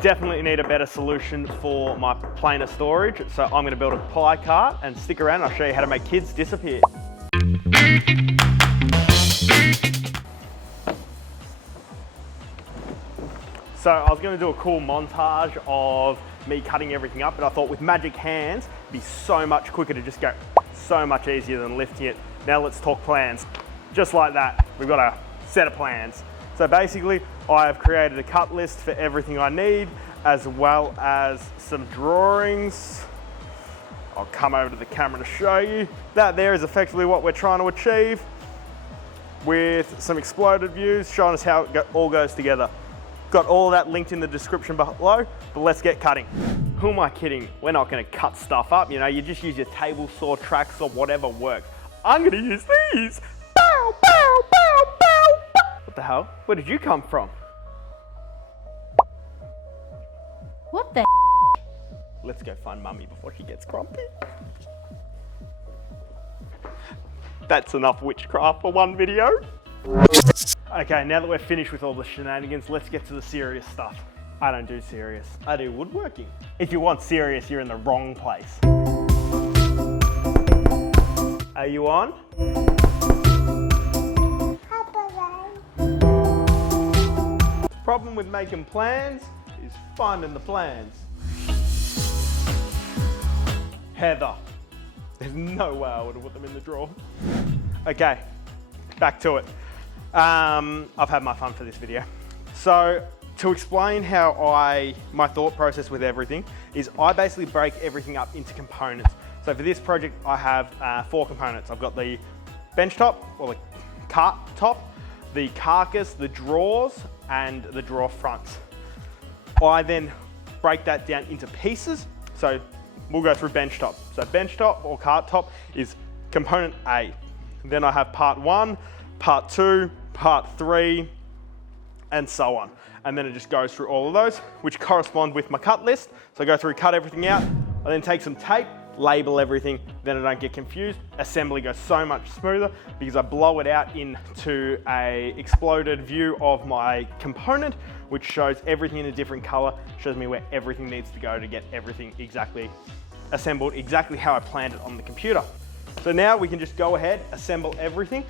definitely need a better solution for my planer storage, so I'm going to build a pie cart, and stick around, I'll show you how to make kids disappear. So I was going to do a cool montage of me cutting everything up, but I thought with magic hands, it'd be so much quicker to just go, so much easier than lifting it. Now let's talk plans. Just like that, we've got a set of plans. So basically, I have created a cut list for everything I need, as well as some drawings. I'll come over to the camera to show you. That there is effectively what we're trying to achieve, with some exploded views showing us how it all goes together. Got all of that linked in the description below, but let's get cutting. Who am I kidding? We're not gonna cut stuff up, you know, you just use your table saw, track saw, whatever works. I'm gonna use these. Bow, bow, bow, bow, bow. What the hell? Where did you come from? What the? Let's go find Mummy before she gets grumpy. That's enough witchcraft for one video. Okay, now that we're finished with all the shenanigans, let's get to the serious stuff. I don't do serious, I do woodworking. If you want serious, you're in the wrong place. Are you on? The problem with making plans is finding the plans. Heather. There's no way I would have put them in the drawer. Okay, back to it. I've had my fun for this video. So to explain how my thought process with everything is, I basically break everything up into components. So for this project, I have 4 components. I've got the bench top, or the cart top, the carcass, the drawers, and the drawer fronts. I then break that down into pieces. So we'll go through bench top. So bench top or cart top is component A. Then I have part 1, part 2, part 3, and so on. And then it just goes through all of those, which correspond with my cut list. So I go through, cut everything out. I then take some tape, label everything, then I don't get confused. Assembly goes so much smoother because I blow it out into a exploded view of my component, which shows everything in a different color, shows me where everything needs to go to get everything exactly assembled, exactly how I planned it on the computer. So now we can just go ahead, assemble everything.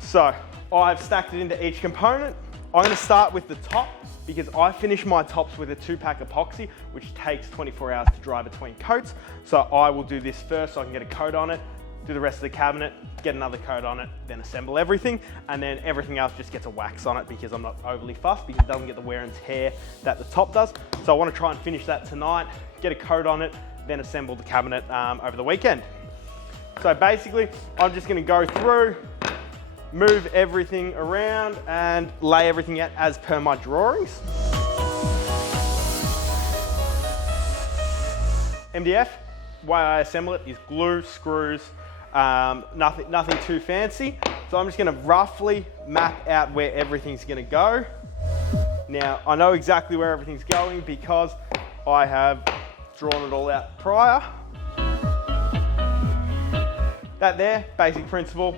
So I've stacked it into each component. I'm going to start with the top because I finish my tops with a 2-pack epoxy, which takes 24 hours to dry between coats. So I will do this first so I can get a coat on it, do the rest of the cabinet, get another coat on it, then assemble everything, and then everything else just gets a wax on it because I'm not overly fussed, because it doesn't get the wear and tear that the top does. So I want to try and finish that tonight, get a coat on it, then assemble the cabinet over the weekend. So basically, I'm just going to go through, move everything around and lay everything out as per my drawings. MDF, the way I assemble it is glue, screws, nothing too fancy. So I'm just going to roughly map out where everything's going to go. Now, I know exactly where everything's going because I have drawn it all out prior. That there, basic principle.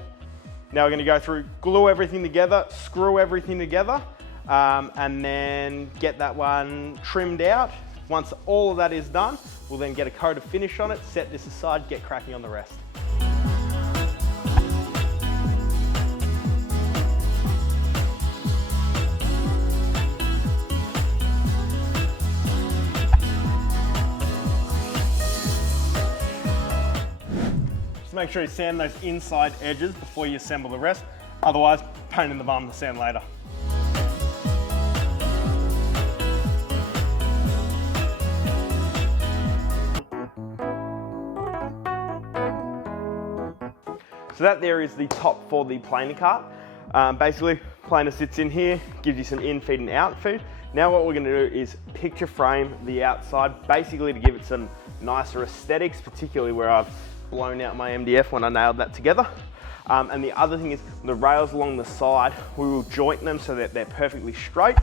Now we're going to go through, glue everything together, screw everything together, and then get that one trimmed out. Once all of that is done, we'll then get a coat of finish on it, set this aside, get cracking on the rest. Just make sure you sand those inside edges before you assemble the rest. Otherwise, pain in the bum to sand later. So that there is the top for the planer cart. Basically, planer sits in here, gives you some in feed and out feed. Now what we're going to do is picture frame the outside, basically to give it some nicer aesthetics, particularly where I've blown out my MDF when I nailed that together. And the other thing is the rails along the side, we will joint them so that they're perfectly straight,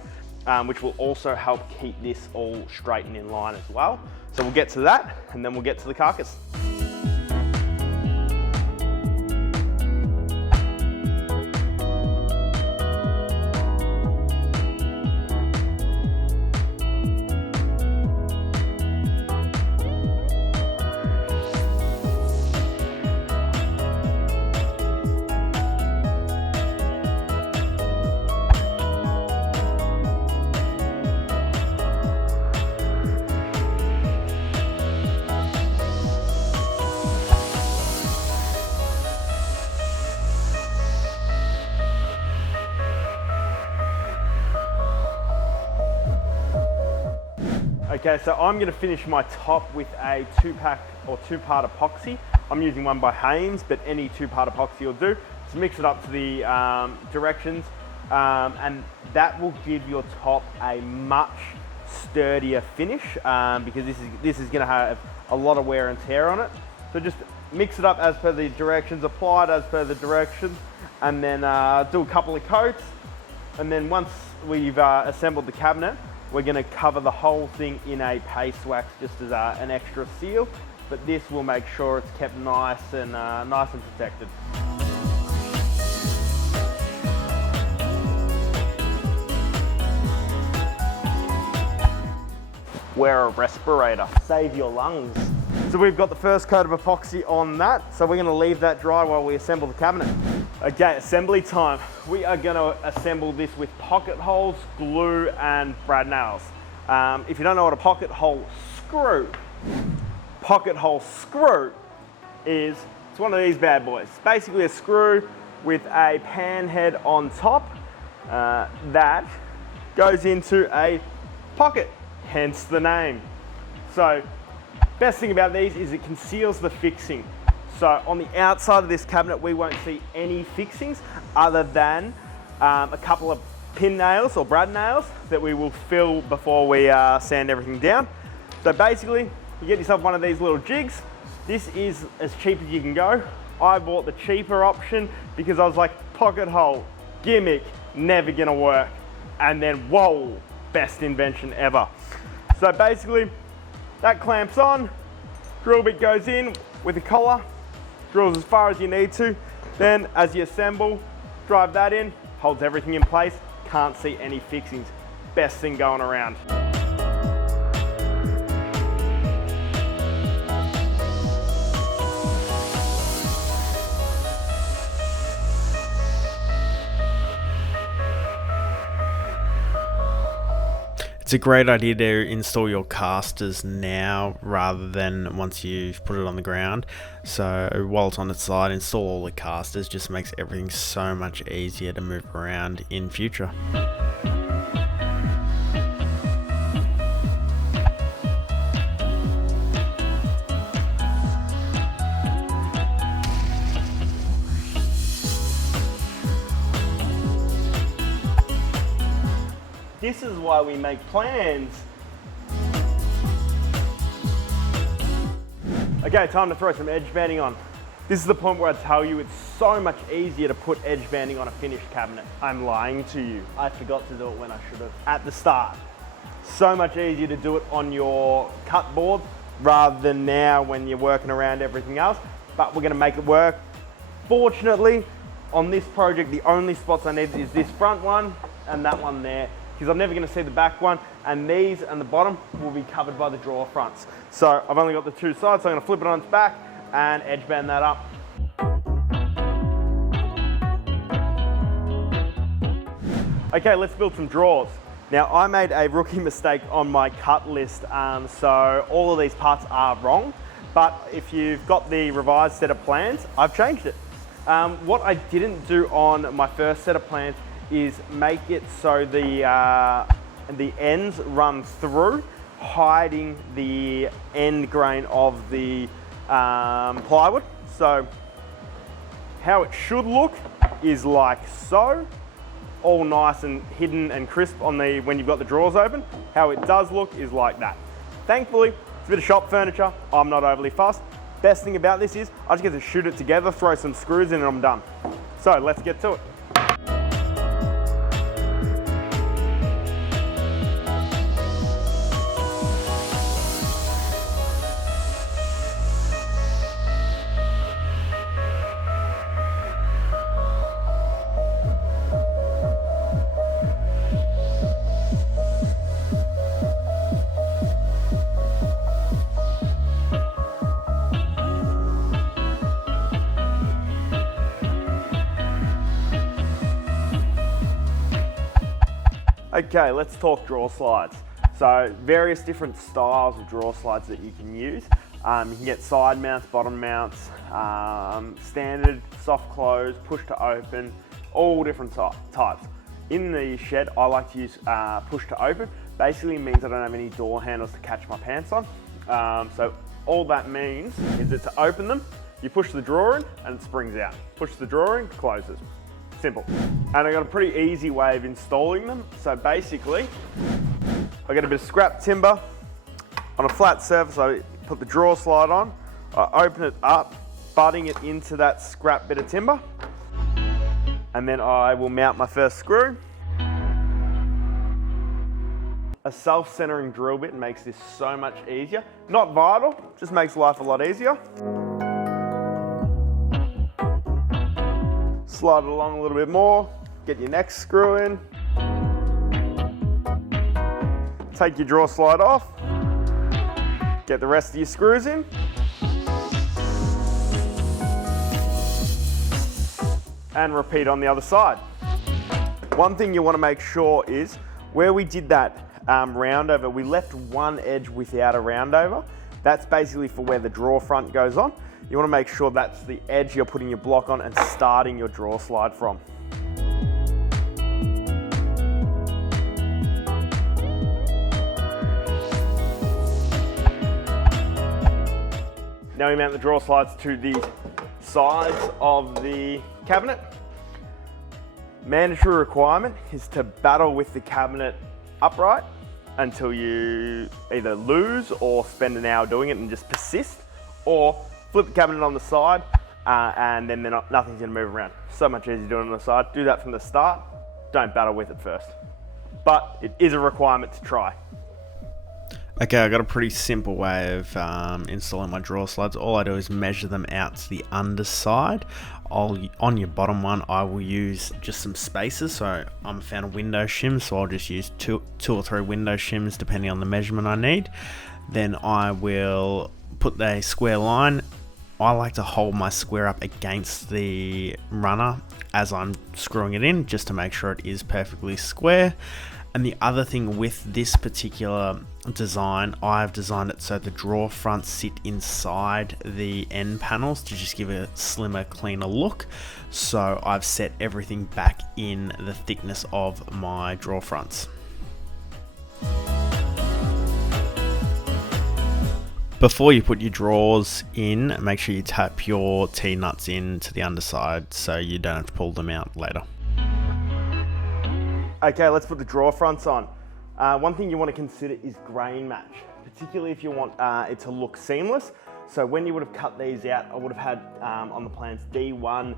which will also help keep this all straight and in line as well. So we'll get to that and then we'll get to the carcass. Okay, so I'm gonna finish my top with a two-pack or two-part epoxy. I'm using one by Haynes, but any two-part epoxy will do. So mix it up to the directions, and that will give your top a much sturdier finish because this is gonna have a lot of wear and tear on it. So just mix it up as per the directions, apply it as per the directions, and then do a couple of coats. And then once we've assembled the cabinet, we're gonna cover the whole thing in a paste wax just as an extra seal, but this will make sure it's kept nice and protected. Wear a respirator, save your lungs. So we've got the first coat of epoxy on that, so we're gonna leave that dry while we assemble the cabinet. Okay, assembly time. We are gonna assemble this with pocket holes, glue, and brad nails. If you don't know what a pocket hole screw is, it's one of these bad boys. It's basically a screw with a pan head on top that goes into a pocket, hence the name. So, best thing about these is it conceals the fixing. So on the outside of this cabinet, we won't see any fixings other than a couple of pin nails or brad nails that we will fill before we sand everything down. So basically, you get yourself one of these little jigs. This is as cheap as you can go. I bought the cheaper option because I was like, pocket hole, gimmick, never gonna work. And then, whoa, best invention ever. So basically, that clamps on, drill bit goes in with a collar, drills as far as you need to. Then as you assemble, drive that in, holds everything in place, can't see any fixings. Best thing going around. It's a great idea to install your casters now rather than once you've put it on the ground. So while it's on its side, install all the casters. Just makes everything so much easier to move around in future. This is why we make plans. Okay, time to throw some edge banding on. This is the point where I tell you it's so much easier to put edge banding on a finished cabinet. I'm lying to you. I forgot to do it when I should have at the start. So much easier to do it on your cut board rather than now when you're working around everything else, but we're gonna make it work. Fortunately, on this project, the only spots I need is this front one and that one there, because I'm never going to see the back one, and these and the bottom will be covered by the drawer fronts. So I've only got the two sides, so I'm going to flip it on its back and edge band that up. Okay, let's build some drawers. Now I made a rookie mistake on my cut list, so all of these parts are wrong, but if you've got the revised set of plans, I've changed it. What I didn't do on my first set of plans is make it so the ends run through, hiding the end grain of the plywood. So how it should look is like so, all nice and hidden and crisp on the when you've got the drawers open. How it does look is like that. Thankfully, it's a bit of shop furniture. I'm not overly fussed. Best thing about this is I just get to shoot it together, throw some screws in, and I'm done. So let's get to it. Okay, let's talk drawer slides. So various different styles of drawer slides that you can use. You can get side mounts, bottom mounts, standard, soft close, push to open, all different types. In the shed, I like to use push to open basically means I don't have any door handles to catch my pants on. So all that means is that to open them, you push the drawer in and it springs out. Push the drawer in, closes. Simple. And I got a pretty easy way of installing them. So basically, I get a bit of scrap timber on a flat surface. I put the drawer slide on, I open it up, butting it into that scrap bit of timber, and then I will mount my first screw. A self-centering drill bit makes this so much easier. Not vital, just makes life a lot easier. Slide it along a little bit more, get your next screw in. Take your drawer slide off, get the rest of your screws in. And repeat on the other side. One thing you want to make sure is where we did that round over, we left one edge without a round over. That's basically for where the drawer front goes on. You want to make sure that's the edge you're putting your block on and starting your drawer slide from. Now we mount the drawer slides to the sides of the cabinet. Mandatory requirement is to battle with the cabinet upright until you either lose or spend an hour doing it and just persist, or flip the cabinet on the side and then nothing's gonna move around. So much easier doing it on the side. Do that from the start. Don't battle with it first. But it is a requirement to try. Okay, I got a pretty simple way of installing my drawer slides. All I do is measure them out to the underside. On your bottom one, I will use just some spacers. So I'm a fan of window shims, so I'll just use two or three window shims depending on the measurement I need. Then I will put a square line. I like to hold my square up against the runner as I'm screwing it in, just to make sure it is perfectly square. And the other thing with this particular design, I've designed it so the drawer fronts sit inside the end panels to just give a slimmer, cleaner look. So I've set everything back in the thickness of my drawer fronts. Before you put your drawers in, make sure you tap your T-nuts in to the underside so you don't have to pull them out later. Okay, let's put the drawer fronts on. One thing you want to consider is grain match, particularly if you want it to look seamless. So when you would have cut these out, I would have had on the plans D1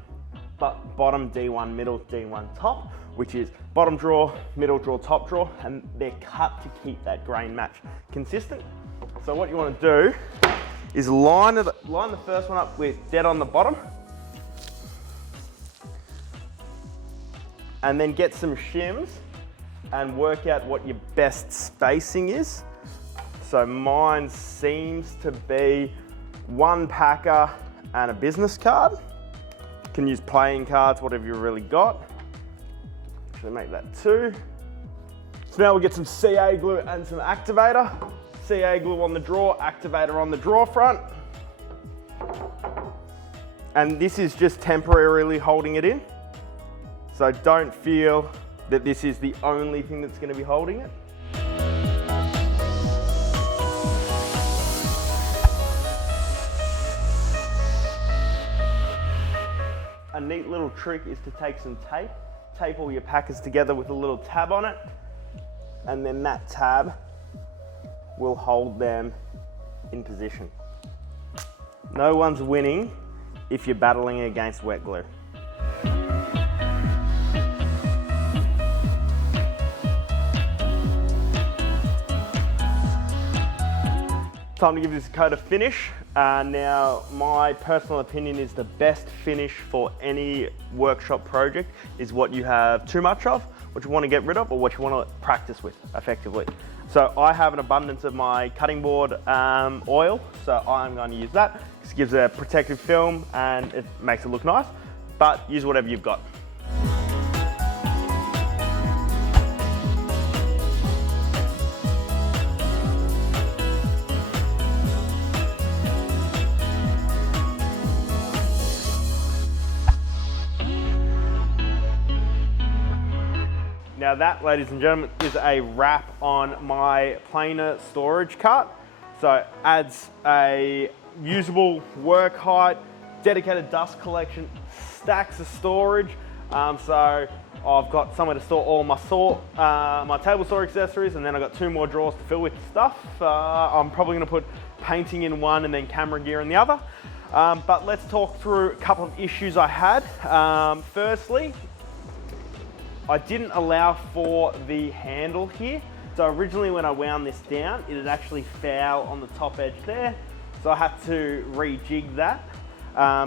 bottom, D1 middle, D1 top, which is bottom drawer, middle drawer, top drawer, and they're cut to keep that grain match consistent. So what you want to do is line the first one up with dead on the bottom, and then get some shims and work out what your best spacing is. So mine seems to be one packer and a business card. You can use playing cards, whatever you've really got. Actually make that 2. So now we'll get some CA glue and some activator. CA glue on the drawer, activator on the drawer front. And this is just temporarily holding it in. So don't feel that this is the only thing that's going to be holding it. A neat little trick is to take some tape all your packers together with a little tab on it, and then that tab will hold them in position. No one's winning if you're battling against wet glue. Time to give this a coat of finish. Now, my personal opinion is the best finish for any workshop project is what you have too much of, what you want to get rid of, or what you want to practice with effectively. So I have an abundance of my cutting board oil, so I'm going to use that. This gives a protective film and it makes it look nice, but use whatever you've got. Now Now that, ladies and gentlemen, is a wrap on my planer storage cart. So adds a usable work height, dedicated dust collection, stacks of storage. So I've got somewhere to store all my my table saw accessories, and then I've got 2 more drawers to fill with stuff. I'm probably gonna put painting in one and then camera gear in the other. But let's talk through a couple of issues I had. Firstly, I didn't allow for the handle here. So originally when I wound this down, it had actually foul on the top edge there. So I had to rejig that.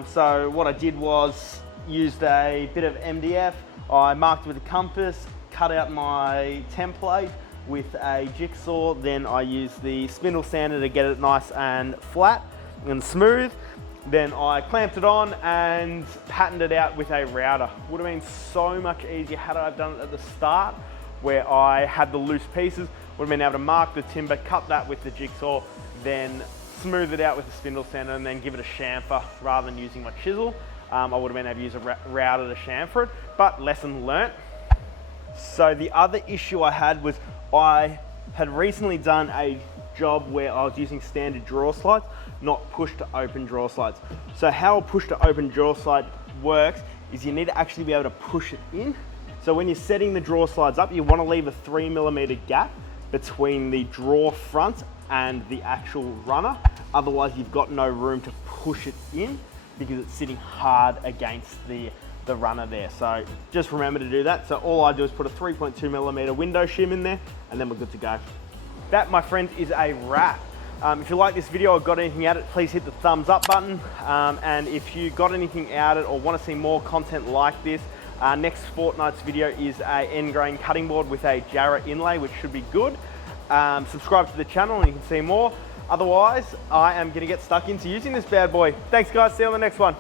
So what I did was used a bit of MDF. I marked with a compass, cut out my template with a jigsaw. Then I used the spindle sander to get it nice and flat and smooth. Then I clamped it on and patterned it out with a router. Would have been so much easier had I done it at the start where I had the loose pieces. Would have been able to mark the timber, cut that with the jigsaw, then smooth it out with the spindle sander and then give it a chamfer rather than using my chisel. I would have been able to use a router to chamfer it, but lesson learnt. So the other issue I had was I had recently done a job where I was using standard drawer slides, not push to open drawer slides. So how a push to open drawer slide works is you need to actually be able to push it in. So when you're setting the drawer slides up, you want to leave a 3mm gap between the drawer front and the actual runner. Otherwise you've got no room to push it in because it's sitting hard against the runner there. So just remember to do that. So all I do is put a 3.2mm window shim in there and then we're good to go. That, my friends, is a wrap. If you like this video or got anything out of it, please hit the thumbs up button. And if you got anything out of it or want to see more content like this, next fortnight's video is a end grain cutting board with a Jarrah inlay, which should be good. Subscribe to the channel and you can see more. Otherwise, I am going to get stuck into using this bad boy. Thanks guys, see you on the next one.